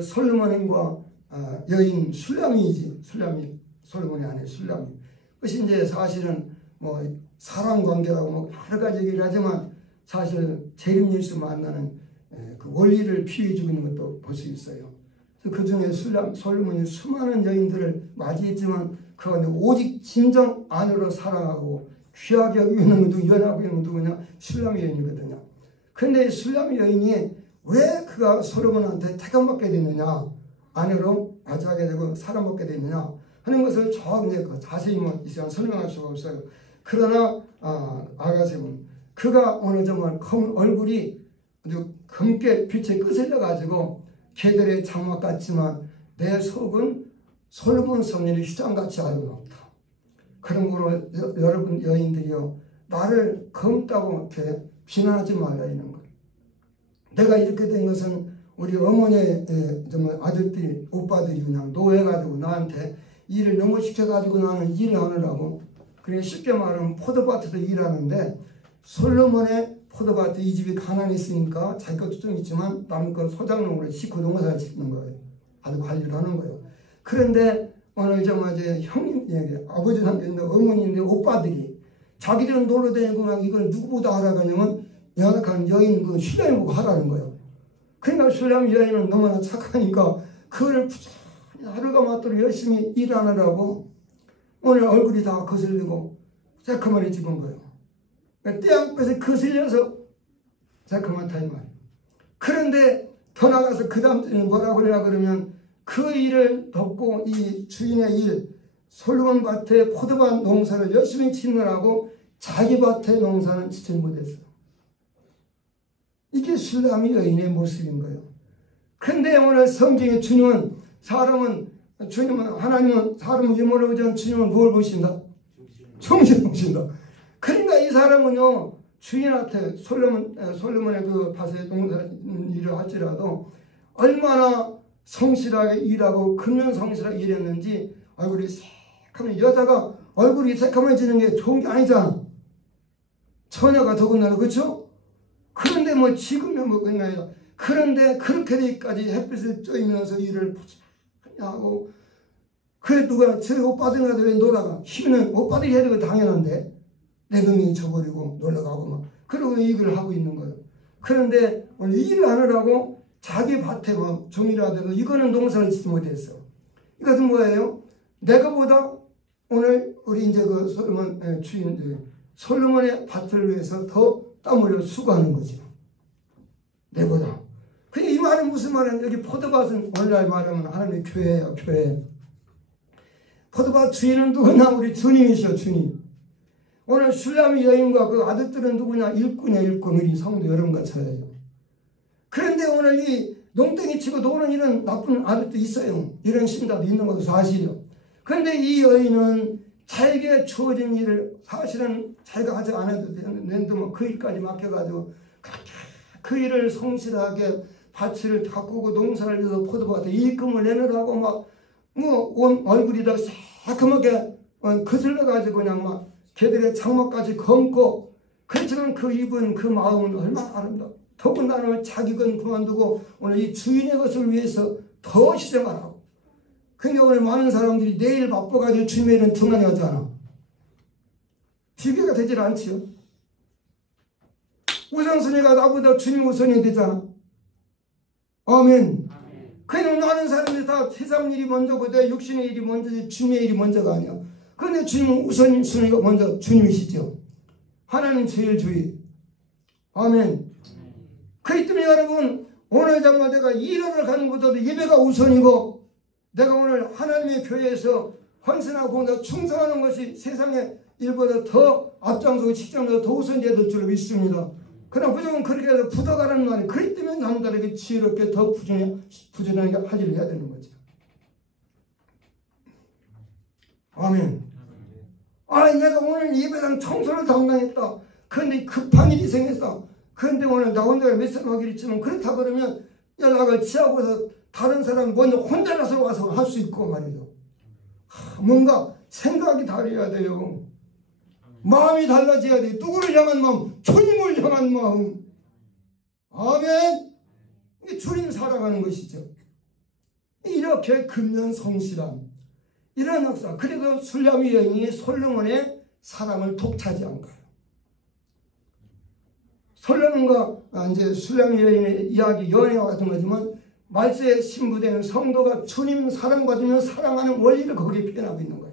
솔로몬과 여인 술람이지. 솔로몬이 아니에요. 술람이. 그것이 이제 사실은 뭐 사람 관계라고 뭐 여러 가지 얘기를 하지만 사실 재림 예수 만나는 그 원리를 비유해주고 있는 것도 볼 수 있어요. 그 중에 솔로몬이 수많은 여인들을 맞이했지만 그 가운데 오직 진정 안으로 사랑하고 귀하게 여기고 있는 것도 연하고 있는 것도 그냥 술람 여인이거든요. 그런데 술람 여인이 왜 그가 솔로몬한테 택함받게 됐느냐, 아내로 맞이하게 되고 사랑받게 됐느냐 하는 것을 자세히 이 시간 설명할 수가 없어요. 그러나 아가새는 그가 오늘 정말 얼굴이 아주 검게 빛에 끄슬려 가지고 개들의 장막 같지만 내 속은 솔로몬 성전의 휘장같이 아름답다. 그러므로 여러분 여인들이요, 나를 검다고 이렇게 비난하지 말라 이런 거예요. 내가 이렇게 된 것은 우리 어머니의 정말 아들들이 오빠들이 그냥 노해가지고 나한테 일을 너무 시켜가지고 나는 일을 하느라고. 그래 쉽게 말하면 포도밭에서 일하는데 솔로몬의 포도밭에 이 집이 가난했으니까 자기 것도 좀 있지만 남의 거 소작농으로 시코 농사를 짓는 거예요. 아주 관리를 하는 거예요. 그런데 오늘 정말 이제 형님, 아버지 상태인데 어머니인데 오빠들이 자기들은 놀러 다니고 막 이걸 누구보다 하라가냐면 연약한 여인 그 신랑을 보고 하라는 거예요. 그러니까 신랑 여인은 너무나 착하니까 그걸 하루가 맞도록 열심히 일하느라고 오늘 얼굴이 다 거슬리고 새카만이 찍은 거예요. 떼양볕에 거슬려서 새카맣다 이 말이에요. 그런데 더 나가서 그 다음 주에 뭐라고 그러냐 그러면 그 일을 덮고 이 주인의 일, 솔로몬 밭에 포도밭 농사를 열심히 짓느라고 자기 밭의 농사는 짓지 못했어요. 이게 술람이 여인의 모습인 거예요. 근데 오늘 성경의 주님은 하나님은 사람을 유머로 보지만 주님은 뭘 보신다? 정신을 보신다. 그러니까 이 사람은요, 주인한테 솔로몬의 그 밭에 농사 일을 할지라도 얼마나 성실하게 일하고 근면 성실하게 일했는지 얼굴이 새카만, 여자가 얼굴이 새카만지는 게 좋은 게 아니잖아. 처녀가 더군다나, 그렇죠? 그런데 뭐 지금은 뭐 그냥 그런데 그렇게 되기까지 햇빛을 쬐면서 일을 하고, 그래 누가 저 오빠들이라도 왜 놀아가? 힘은 오빠들이 해야 되고 당연한데 내 놈이 져버리고 놀러가고 막 그러고 일을 하고 있는 거예요. 그런데 오늘 일을 하느라고 자기 밭에 뭐 종이라도 이거는 농사를 짓지 못했어. 이것은 뭐예요? 내가보다 오늘 우리 이제 그 솔로몬 주인 솔로몬의 밭을 위해서 더 땀 흘려 수고하는 거지. 내보다. 그냥 이 말은 무슨 말이냐? 여기 포도밭은 오늘날 말하면 하나님의 교회예요, 교회. 포도밭 주인은 누구냐? 우리 주님이시여, 주님. 오늘 술람이 여인과 그 아들들은 누구냐? 일꾼이야, 일꾼. 우리 성도 여러분과처럼. 그런데 오늘 이 농땡이 치고 노는 이런 나쁜 아들도 있어요. 이런 신자도 있는 것도 사실이요. 그런데 이 여인은 자기에게 주어진 일을 사실은 자기가 하지 않아도 되는데 뭐 그 일까지 맡겨가지고 그 일을 성실하게 밭을 가꾸고 농사를 해서 포도밭에 이익금을 내느라고 막 뭐 온 얼굴이 다 새카맣게 거슬러가지고 그냥 막 개들의 장막까지 검고, 그렇지만 그 입은 그 마음은 얼마나 아름답다. 더군다나 자기 건 그만두고 오늘 이 주인의 것을 위해서 더 희생을 하고. 그러니까 오늘 많은 사람들이 내일 바빠가지고 주님의 일은 등한히 하잖아. 비교가 되질 않지요. 우선순위가 나보다 주님 우선이 되잖아. 아멘. 그냥 많은 사람들이 다 세상 일이 먼저고 내 육신의 일이 먼저지 주님의 일이 먼저가 아니야. 그런데 주님은 우선순위가 먼저 주님이시죠. 하나님 제일 주의. 아멘. 그렇기 때문에 여러분 오늘 정말 내가 일하러 가는 것보다도 예배가 우선이고 내가 오늘 하나님의 교회에서 헌신하고 충성하는 것이 세상의 일보다 더 앞장서고 직장보다 더 우선돼야 될 줄로 믿습니다. 그러나 무조건 그렇게 해서 굳어가는 말이 그렇기 때문에 남다르게 지혜롭게 더 부지런하게 할 일을 해야 되는 거죠. 아멘. 내가 오늘 예배당 청소를 담당했다. 그런데 급한 일이 생겼다. 그런데 오늘 나 혼자 메시지를 하기로 했지만 그렇다 그러면 연락을 취하고서 다른 사람 먼저 혼자 나서 와서 할 수 있고 말이죠. 뭔가 생각이 달라야 돼요. 마음이 달라져야 돼. 누구를 향한 마음? 주님을 향한 마음. 아멘. 이게 주님 살아가는 것이죠. 이렇게 근면성실한 이런 역사. 그래도 술람 여인이 솔로몬의 사랑을 독차지한 거예요. 솔로몬과 이제 술람 여인의 이야기 연애와 같은 거지만 말세에 신부되는 성도가 주님 사랑받으며 사랑하는 원리를 거기에 표현하고 있는 거예요.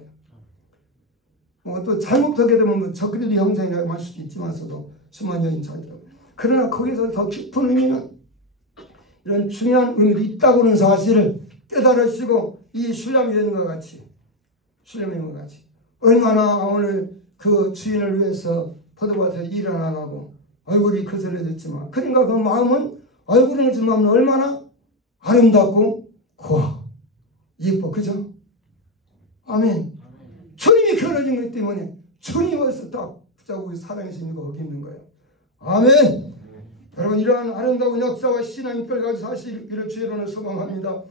또 잘못하게 되면 적그리스도 형상이라고 할 수도 있지만서도 수많은 여인 자기라고. 그러나 거기서 더 깊은 의미는 이런 중요한 의미도 있다고는 사실을 깨달으시고 이 술람 여인과 같이 얼마나 오늘 그 주인을 위해서 포도밭에 일을 안 하고 얼굴이 거슬려졌지만 그러니까 그 마음은 얼굴은 그렇지만 얼마나 아름답고 고와 예뻐. 그죠? 아멘. 주님이 그려진 것 때문에 주님이 벌써 딱 붙잡고 사랑의 이유가 거기 있는 거예요. 아멘. 여러분 이러한 아름다운 역사와 신앙 인격을 가지고 사실 이런 주의론을 소망합니다.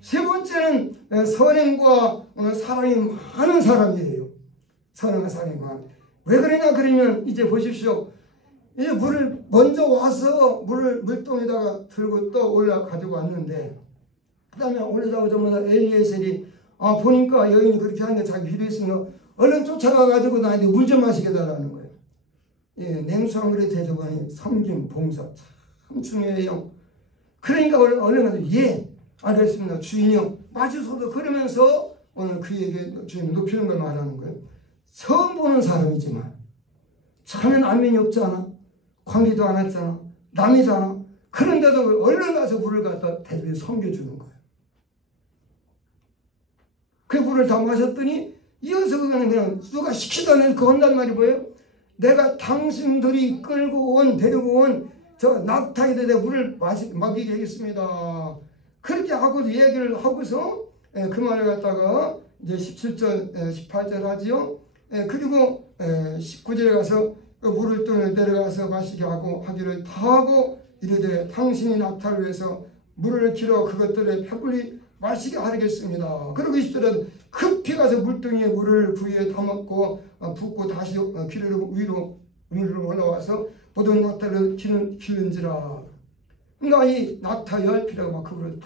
세 번째는 선행과 사랑이 많은 사람이에요. 선행과 사랑이 많은. 왜 그러냐 그러면 이제 보십시오. 이 물을 먼저 와서 물을 물동에다가 들고 또 올라 가지고 왔는데 그 다음에 올라오자마자 엘리에셀이 보니까 여인이 그렇게 하는 게 자기 필요했으니까 얼른 쫓아가가지고 나한테 물 좀 마시게 달라는 거예요. 냉수 한 그릇 대접하니 섬김, 봉사 참 중요해요. 그러니까 얼른 가서 알겠습니다. 주인이요. 마주서도 그러면서 오늘 그에게 주인을 높이는 걸 말하는 거예요. 처음 보는 사람이지만 처음엔 안면이 없잖아. 관계도 안 했잖아. 남이잖아. 그런데도 얼른 가서 물을 갖다 대접해 섬겨주는 거예요. 그 물을 다 마셨더니 이어서 그냥 누가 시키다는 그 한단 말이 뭐예요? 내가 당신들이 데리고 온 저 낙타에다 내가 물을 마시게 하겠습니다. 그렇게 하고 얘기를 하고서 그 말을 갖다가 이제 17절, 18절 하지요. 그리고 19절에 가서 그 물을 또 내려가서 마시게 하기를 다 하고 이르되 당신이 낙타를 위해서 물을 길어 그것들의 배불리 마시게 하겠습니다. 그리고 20절에 급히 가서 물등에 물을 부위에 담았고 붓고 다시 기르러 위로 올라와서 모든 낙타를 기른지라. 그러니까 이 낙타 열피라고 막 그걸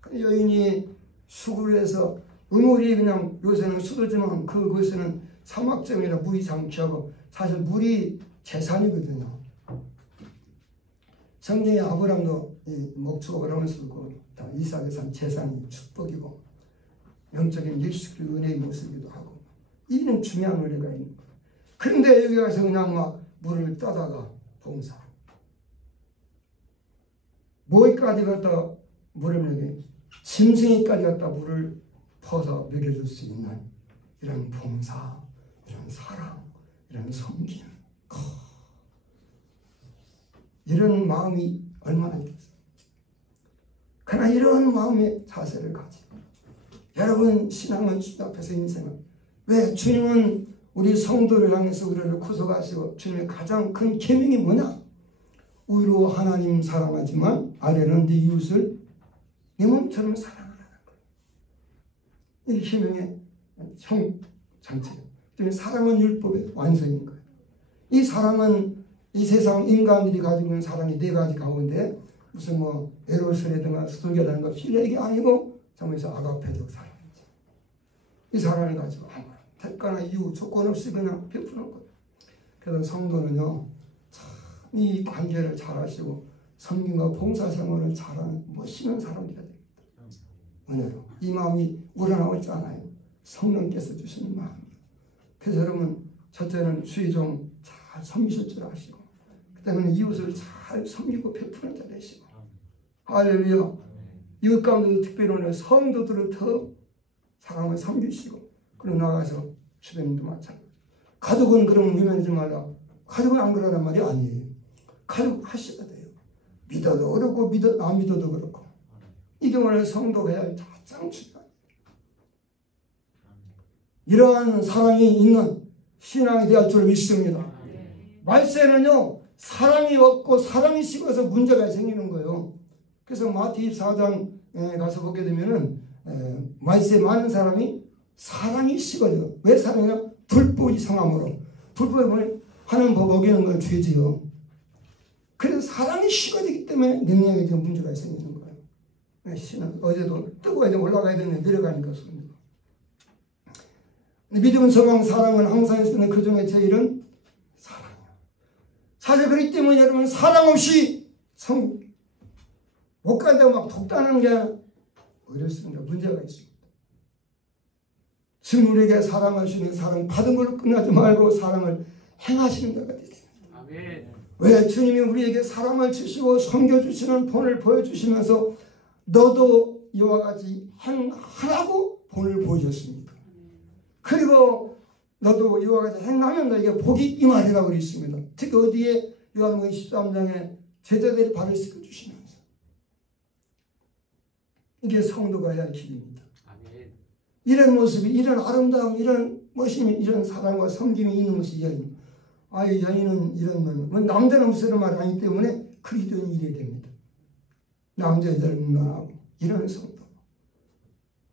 그 여인이 수구를 해서 우물이 그냥 요새는 수도지만 그곳에는 사막점이라 물이 상쾌하고 사실 물이 재산이거든요. 성경에 아브람도 목축을 하면서 다 이삭의 산 재산이 축복이고 영적인 예수 그리스도의 은혜의 모습이기도 하고 이는 중요한 은혜가 있는 거예요. 그런데 여기 가서 그냥 막 물을 떠다가 봉사 뭐까지 갖다 물을 먹여 짐승이까지 갖다 물을 퍼서 먹여줄 수 있는 이런 봉사, 이런 사랑, 이런 섬김 이런 마음이 얼마나 있겠어요. 그러나 이런 마음의 자세를 가지고 여러분 신앙은 주님 앞에서 인생은 왜 주님은 우리 성도를 향해서 우리를 구속하시고 주님의 가장 큰 계명이 뭐냐? 위로 하나님 사랑하지만 아래는 네 이웃을 네 몸처럼 사랑하라는 거예요. 이 계명의 형 장체예요. 사랑은 율법의 완성인 거예요. 이 사랑은 이 세상 인간들이 가지고 있는 사랑이 네 가지 가운데 무슨 뭐 에로스라든가 스토리라는 거 필요한 아니고 정말서 아가페적 사랑이죠. 이 사랑을 가지고 아무런 대가나 이유 조건 없이 그냥 베푸는 거예요. 그래서 성도는요 참 이 관계를 잘 하시고 섬김과 봉사생활을 잘하는 멋있는 사람들이 됩니다. 은혜로 이 마음이 우러나오지 않아요. 성령께서 주시는 마음이에요. 그래서 여러분 첫째는 주의종 잘 섬기실 줄 아시고 그 때문에 이웃을 잘 섬기고 베푸는 자 되시고 할렐루야. 이웃 가운데도 특별히 오늘 성도들을 더 사랑을 섬기시고 그리고 나가서 주변도 마찬가지. 가족은 그러면 위면하지 말라. 가족은 안 그러란 말이 아니에요. 가족 하셔야 돼요. 믿어도 그렇고 안 믿어도 그렇고. 이게 오늘 성도가 해야 할 가장 중요해요. 이러한 사랑이 있는 신앙이 되어야 할 줄 믿습니다. 말세는요 사랑이 없고 사랑이 식어서 문제가 생기는 거예요. 그래서 마태 24장에 가서 보게 되면은 말세 많은 사람이 사랑이 식어져. 왜 사랑이냐? 불법이 성함으로. 불법을 하는 법 어기는 건 죄지요. 그래서 사랑이 식어지기 때문에 능력에 좀 문제가 생기는 거예요. 신은 어제도 뜨고 이제 올라가야 되는데 내려가니까 씁니다. 믿음은 소망 사랑은 항상 있으면 그 중에 제일은 사랑이에요. 사실 그렇기 때문에 여러분 사랑 없이 못 간다고 막 독단하는 게 어렵습니다. 문제가 있습니다. 지금 우리에게 사랑할 수 있는 사랑 받은 걸로 끝나지 말고 사랑을 행하시는 자가 되게 됩니다. 아멘. 왜 주님이 우리에게 사랑을 주시고 섬겨주시는 본을 보여주시면서 너도 이와 같이 행하라고 본을 보여줬습니까? 그리고 너도 이와 같이 행하면 너에게 복이 임하리라고 그랬습니다. 특히 어디에 요한복음 13장에 제자들이 발을 씻겨주시면서 이게 성도가 해야 할 길입니다. 아멘. 이런 모습이 이런 아름다움 이런 멋있는 이런 사랑과 섬김이 있는 것이 여인. 여인은 이런 말 남자는 무슨 말 아니기 때문에 그리스도인 일이 됩니다. 남자 여자를 문화하고 이런 성도.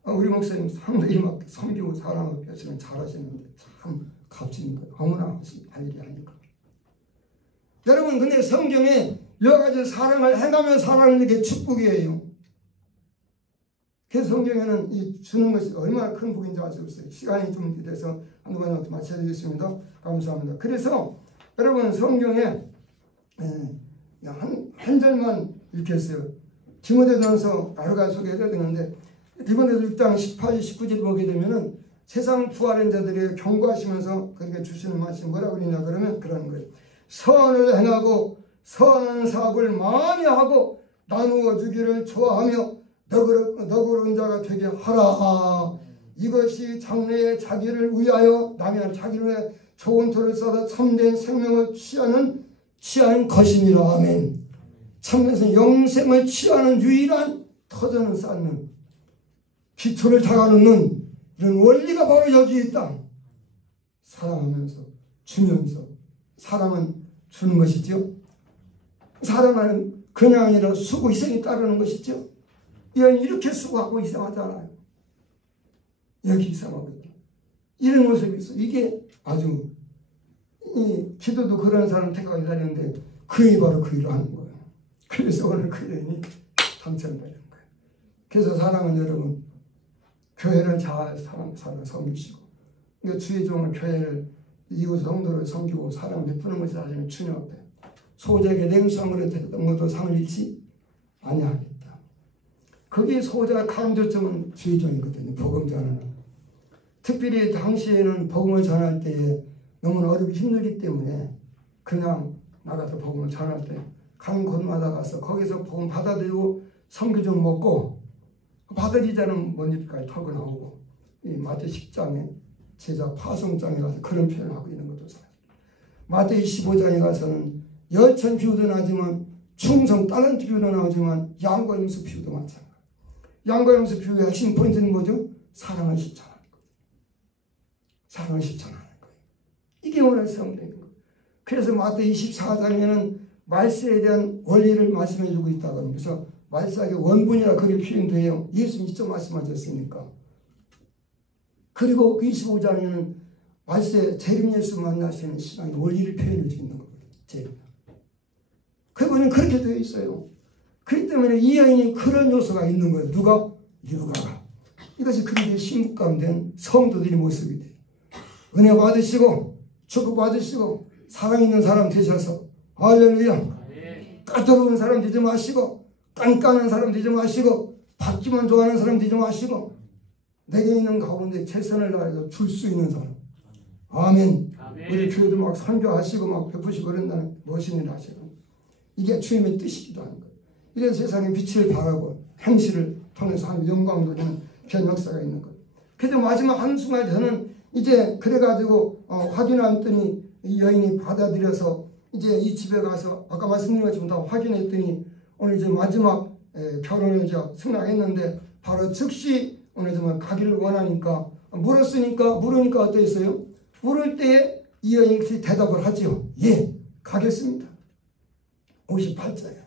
우리 목사님 상당히 막 섬기고 사랑하고 뼈치는 잘하시는데 참 값진 거 아무나 할 일이 아닐까. 여러분 근데 성경에 여러 가지 사랑을 행하면 사랑하는 게 축복이에요. 그래서 성경에는 이 주는 것이 얼마나 큰 복인지 알 수 없어요. 시간이 좀 돼서 한두 가지 마쳐야 되겠습니다. 감사합니다. 그래서 여러분 성경에 한 절만 읽겠어요. 디모데전서 여러 가지 소개해야 되는데 디모데서 6장 18, 19절 보게 되면은 세상 부활한 자들에게 경고하시면서 그렇게 주시는 말씀이 뭐라고 그러냐 그러면 그런 거예요. 선을 행하고 선한 사업을 많이 하고 나누어 주기를 좋아하며 너그러운 자가 되게 하라. 이것이 장래에 자기를 위하여 남이 자기를 위해 좋은 돌을 쌓아 참된 생명을 취하는 것이니라. 아멘. 참된 영생을 취하는 유일한 터전을 쌓는 기초를 닦아놓는 이런 원리가 바로 여기에 있다. 사랑하면서 주면서 사랑은 주는 것이죠. 사랑은 그냥 아니라 수고 희생이 따르는 것이죠. 이렇게 수고하고 희생하잖아요. 여기 희생하고 있다. 이런 모습이 있어. 이게 아주 기도도 그런 사람 택하고 기다리는데 그 일이 바로 그 일을 하는 거예요. 그래서 오늘 그 일이 당첨되는 거예요. 그래서 사랑은 여러분 교회를 잘 섬기시고 그러니까 주의 종은 교회를 이웃 성도를 섬기고 사랑 베푸는 것이 사실은 주님 앞에 소자에게 냉수함으로 했던 것도 상을 잃지 아니하겠다. 거기에 소자의 강조점은 주의 종이거든요. 복음 전하는. 특별히 당시에는 복음을 전할 때에 너무나 어렵고 힘들기 때문에 그냥 나가서 복음을 전할 때 간 곳마다 가서 거기서 복음 받아들이고 선교 좀 먹고 받아들이자는 뭔 일까지 털고 나오고 이 마태 10장에 제자 파송장에 가서 그런 표현을 하고 있는 것도 사실. 마태 25장에 가서는 열천 비유도 나지만 충성 달란트 비유도 나오지만 양과 염소 비유도 마찬가지. 양과 염소 비유의 핵심 포인트는 뭐죠? 사랑을 실천하는 거예요. 사랑을 실천하는 거예요. 이게 오늘 성경인 거예요. 그래서 마태 24장에는 말세에 대한 원리를 말씀해 주고 있다고 합니다. 그래서 말세의 원본이라 그렇게 표현도 해요. 예수님 직접 말씀하셨으니까. 그리고 그 25장에는 말세 재림 예수 만날 수 있는 신앙의 원리를 표현해 주고 있는 거거든요. 그분은 그렇게 되어 있어요. 그렇기 때문에 이 여인이 그런 요소가 있는 거예요. 누가? 리브가가. 이것이 그들의 신부감된 성도들의 모습이 돼요. 은혜 받으시고 축복 받으시고 사랑 있는 사람 되셔서 할렐루야. 까다로운 사람 되지 마시고 깐깐한 사람 되지 마시고 받기만 좋아하는 사람 되지 마시고 내게 있는 가운데 최선을 다해서 줄 수 있는 사람. 아멘. 우리 교회도 막 선교하시고 막 베푸시고 그런다는 멋있는 일 하시고 이게 주님의 뜻이기도 하는 거예요. 이래서 세상에 빛을 발하고 행실을 통해서 하는 영광 돌리는 귀한 역사가 있는 거예요. 그래서 마지막 한순간에 저는 이제 그래가지고 확인했더니 이 여인이 받아들여서 이제 이 집에 가서 아까 말씀드린 것처럼 다 확인했더니 오늘 이제 마지막 결혼을 승낙했는데 바로 즉시 오늘 정말 가기를 원하니까 물으니까 어땠어요? 물을 때에 이 여인이 대답을 하지요. 예, 가겠습니다. 58자예요.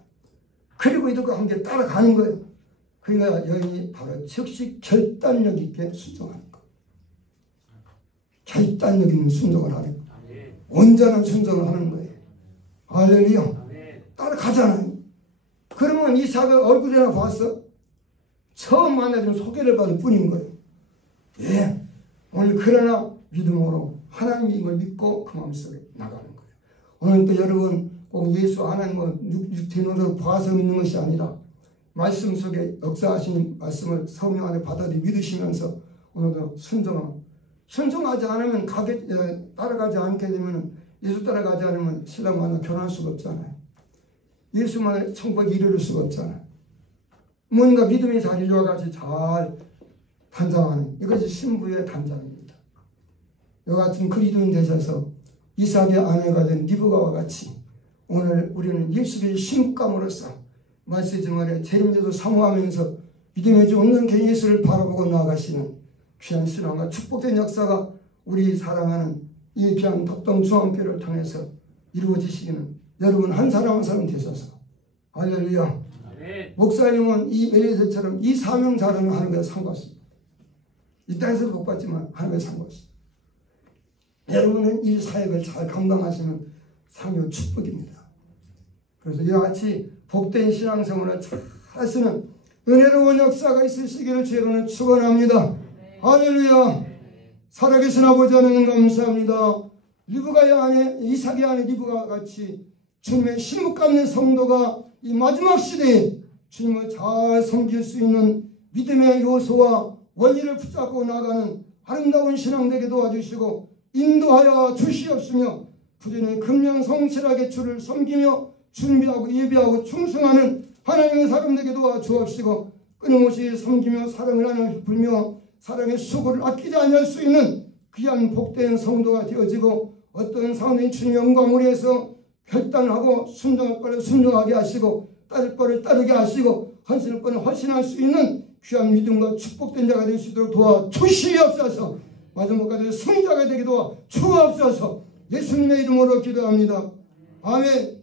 그리고 이들과 함께 따라가는 거예요. 그러니까 여인이 바로 즉시 결단력 있게 순종하는 거. 결단력 있는 순종을 하는 거. 온전한 순종을 하는 거예요. 할렐루야. 따라가잖아요. 그러면 이삭을 얼굴이나 봤어? 처음 만나면 소개를 받을 뿐인 거예요. 예. 오늘 그러나 믿음으로 하나님이 이걸 믿고 그 마음속에 나가는 거예요. 오늘 또 여러분 꼭 예수 하나님을 육체론으로 봐서 믿는 것이 아니라 말씀 속에 역사하시는 말씀을 성령 안에 받아들이 믿으시면서 오늘도 순종하지 않으면 따라가지 않게 되면 예수 따라가지 않으면 신랑 만나 결혼할 수가 없잖아요. 예수만을 천국에 이르를 수가 없잖아요. 뭔가 믿음이 잘 일과 같이 잘 단장하는 이것이 신부의 단장입니다. 이와 같은 그리스도인 되셔서 이삭의 아내가 된 리브가와 같이 오늘 우리는 예수의 신부감으로서 말씀에 재림제도 사모하면서 믿음의 주 없는 개인 예수를 바라보고 나아가시는 귀한 신앙과 축복된 역사가 우리 사랑하는 이 귀한 덕동중앙교회를 통해서 이루어지시기는 여러분 한 사람 한 사람 되셔서 할렐루야. 목사님은 이 엘리에셀처럼 이 사명 자랑을 하는 것에 상관없습니다. 이 땅에서 복 받지만 하는 것에 상관없습니다. 여러분은 이 사역을 잘 감당하시면 상요 축복입니다. 그래서 이와 같이 복된 신앙생활을 잘 하시는 은혜로운 역사가 있으시기를 주여는 축원합니다. 할렐루야. 살아계신 아버지 하나님 감사합니다. 리브가의 아내 이삭의 아내 리브가 같이 주님의 신부감는 성도가 이 마지막 시대에 주님을 잘 섬길 수 있는 믿음의 요소와 원리를 붙잡고 나가는 아름다운 신앙 되게 도와주시고 인도하여 주시옵으며 부지런히 금명성실하게 주를 섬기며 준비하고 예비하고 충성하는 하나님의 사람 되게 도와주옵시고 끊임없이 섬기며 사랑을 하며 베풀며 사랑의 수고를 아끼지 않을 수 있는 귀한 복된 성도가 되어지고 어떤 상황이 주님의 영광을 위해서 결단하고 순종할 거를 순종하게 하시고 따를 거를 따르게 하시고 헌신할 거를 헌신할 수 있는 귀한 믿음과 축복된 자가 될 수 있도록 도와주시옵소서. 마지막까지 승자가 되게 도와주옵소서. 예수님의 이름으로 기도합니다. 아멘.